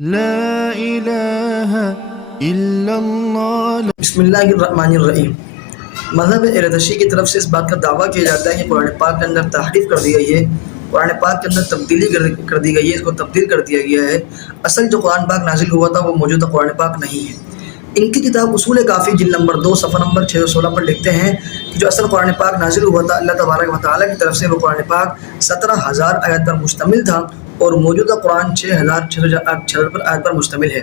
لا الہ الا اللہ۔ بسم اللہ الرحمن الرحیم۔ مذہب ارتشی کی طرف سے اس بات کا دعویٰ کیا جاتا ہے کہ قرآن پاک کے اندر تحریف کر دی گئی ہے، قرآن پاک کے اندر تبدیلی کر دی گئی ہے، اس کو تبدیل کر دیا گیا ہے۔ اصل جو قرآن پاک نازل ہوا تھا وہ موجودہ قرآن پاک نہیں ہے۔ ان کی کتاب اصول کافی جلد نمبر 2 صفحہ نمبر 616 پر لکھتے ہیں کہ جو اصل قرآن پاک نازل ہوا تھا اللہ تبارک و تعالیٰ کی طرف سے، وہ قرآن پاک 17,000 آیات پر مشتمل تھا اور موجودہ قرآن 6,666 آیات پر مشتمل ہے۔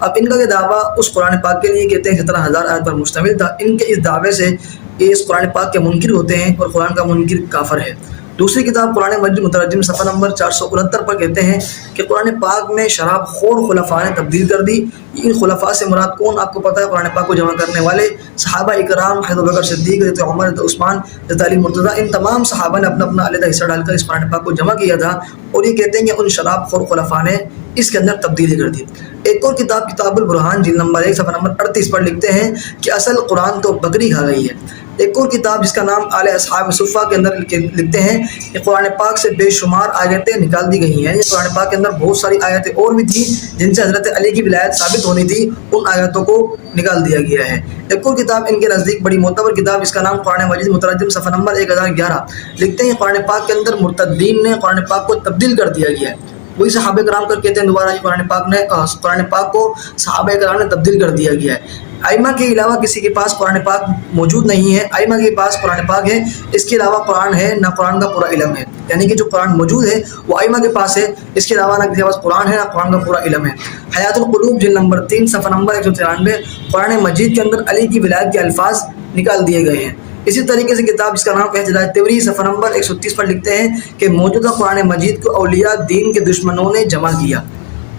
اب ان کا یہ دعویٰ اس قرآن پاک کے لیے کہتے ہیں 17,000 آیات پر مشتمل تھا۔ ان کے اس دعوے سے یہ اس قرآن پاک کے منکر ہوتے ہیں اور قرآن کا منکر کافر ہے۔ دوسری کتاب قرآن مجید مترجم صفحہ نمبر 469 پر کہتے ہیں کہ قرآن پاک میں شراب خور خلفاء نے تبدیل کر دی۔ ان خلفاء سے مراد کون آپ کو پتہ ہے؟ قرآن پاک کو جمع کرنے والے صحابہ اکرام، حضرت ابوبکر صدیق، حضرت عمر، حضرت عثمان، حضرت علی مرتضیٰ، ان تمام صحابہ نے اپنا اپنا علیحدہ حصہ ڈال کر اس قرآن پاک کو جمع کیا تھا، اور یہ کہتے ہیں کہ ان شراب خور خلفاء نے اس کے اندر تبدیلی کر دی۔ ایک اور کتاب کتاب البرہان جلد نمبر 1 صفحہ نمبر 38 پر لکھتے ہیں کہ اصل قرآن تو بکری کھا گئی ہے۔ ایک اور کتاب جس کا نام آل اصحاب صفہ کے اندر لکھتے ہیں کہ قرآن پاک سے بے شمار آیتیں نکال دی گئی ہیں۔ یہ قرآن پاک کے اندر بہت ساری آیتیں اور بھی تھیں جن سے حضرت علی کی ولایت ثابت ہونی تھی، ان آیتوں کو نکال دیا گیا ہے۔ ایک اور کتاب ان کے نزدیک بڑی معتبر کتاب جس کا نام قرآن مجید مترجم صفحہ نمبر 1011 لکھتے ہیں قرآن پاک کے اندر مرتدین نے قرآن پاک کو تبدیل کر دیا گیا ہے۔ وہی صحابہ کرام کر کہتے ہیں دوبارہ یہ قرآن پاک کو صحابہ کرام نے تبدیل کر دیا گیا ہے۔ ائمہ کے علاوہ کسی کے پاس قرآن پاک موجود نہیں ہے۔ ائمہ کے پاس قرآن پاک ہے، اس کے علاوہ قرآن ہے نہ قرآن کا پورا علم ہے، یعنی کہ جو قرآن موجود ہے وہ ائمہ کے پاس ہے، اس کے علاوہ نہ کسی کے پاس قرآن ہے نہ قرآن کا پورا علم ہے۔ حیات القلوب جلد نمبر 3 صفحہ نمبر 193 قرآن مجید کے اندر علی کی ولایت کے الفاظ نکال دیے گئے ہیں۔ اسی طریقے سے کتاب جس کا نام ہے ہدایت طبری صفحہ نمبر 130 پر لکھتے ہیں کہ موجودہ قرآن مجید کو اولیاء دین کے دشمنوں نے جمع کیا۔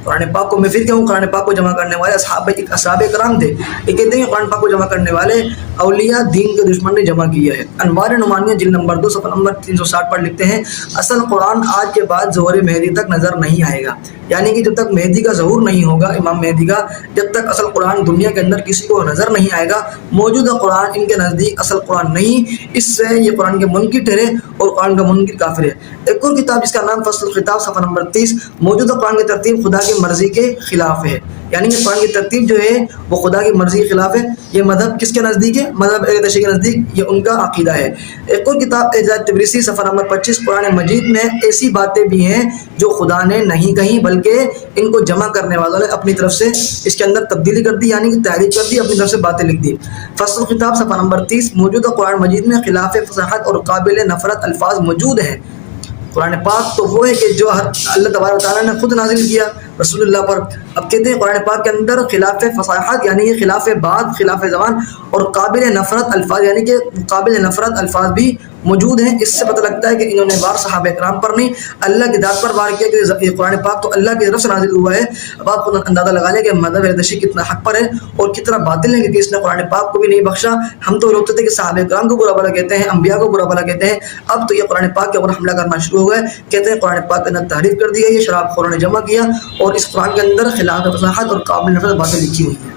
قرآن پاک کو میں پھر کہوں، قرآن پاک کو جمع کرنے والے اصحاب کرام تھے۔ یہ کہتے ہیں قرآن پاک کو جمع کرنے والے اولیاء دین کے دشمن نے جمع کیا ہے۔ انوار نعمانیہ جلد نمبر 2 صفحہ نمبر 360 پر لکھتے ہیں اصل قرآن آج کے بعد ظہور مہدی تک نظر نہیں آئے گا، یعنی کہ جب تک مہدی کا ظہور نہیں ہوگا، امام مہدی کا، جب تک اصل قرآن دنیا کے اندر کسی کو نظر نہیں آئے گا۔ موجودہ قرآن ان کے نزدیک اصل قرآن نہیں، اس سے یہ قرآن کے منکر ٹھہرے اور قرآن کا منکر کافر ہے۔ ایک اور کتاب جس کا نام فصل الخطاب صفحہ نمبر 30 موجودہ قرآن کی ترتیب خدا کی مرضی کے خلاف ہے، یعنی کہ قرآن کی ترتیب جو ہے وہ خدا کی مرضی کے خلاف ہے۔ یہ مذہب کس کے نزدیک ہے؟ مذہب ارتشی کے نزدیک یہ ان کا عقیدہ ہے۔ ایک اور کتاب ہدایت طبری صفحہ نمبر 25 قرآن مجید میں ایسی باتیں بھی ہیں جو خدا نے نہیں کہیں، بلکہ ان کو جمع کرنے والوں نے اپنی طرف سے اس کے اندر تبدیلی کر دی، یعنی کہ تحریف کر دی، اپنی طرف سے باتیں لکھ دی۔ فصل الخطاب صفحہ نمبر 30 موجودہ قرآن مجید میں خلاف فصاحت اور قابل نفرت الفاظ موجود ہیں۔ قرآن پاک تو وہ ہے کہ جو اللہ تبارک و تعالیٰ نے خود نازل کیا رسول اللہ پر۔ اب کہتے ہیں قرآن پاک کے اندر خلاف فصاحت یعنی کہ خلاف بات، خلاف زبان، اور قابل نفرت الفاظ یعنی کہ قابل نفرت الفاظ بھی موجود ہیں۔ اس سے پتہ لگتا ہے کہ انہوں نے وار صحابہ کرام پر نہیں، اللہ کی ذات پر وار کیا کہ یہ قرآن پاک تو اللہ کی طرف سے نازل ہوا ہے۔ اب آپ خود اندازہ لگا لیں کہ مذہب ارتشی کتنا حق پر ہے اور کتنا باطل ہے، کیونکہ اس نے قرآن پاک کو بھی نہیں بخشا۔ ہم تو روکتے تھے کہ صحابہ کرام کو برا بھلا کہتے ہیں، انبیاء کو برا بھلا کہتے ہیں، اب تو یہ قرآن پاک کے اوپر حملہ کرنا شروع ہوا ہے۔ کہتے ہیں قرآن پاک کے اندر تحریف کر دی ہے، یہ شراب خوروں نے جمع کیا اور اس قرآن کے اندر خلاف فصاحت اور قابل نفرت باتیں لکھی ہوئی ہیں۔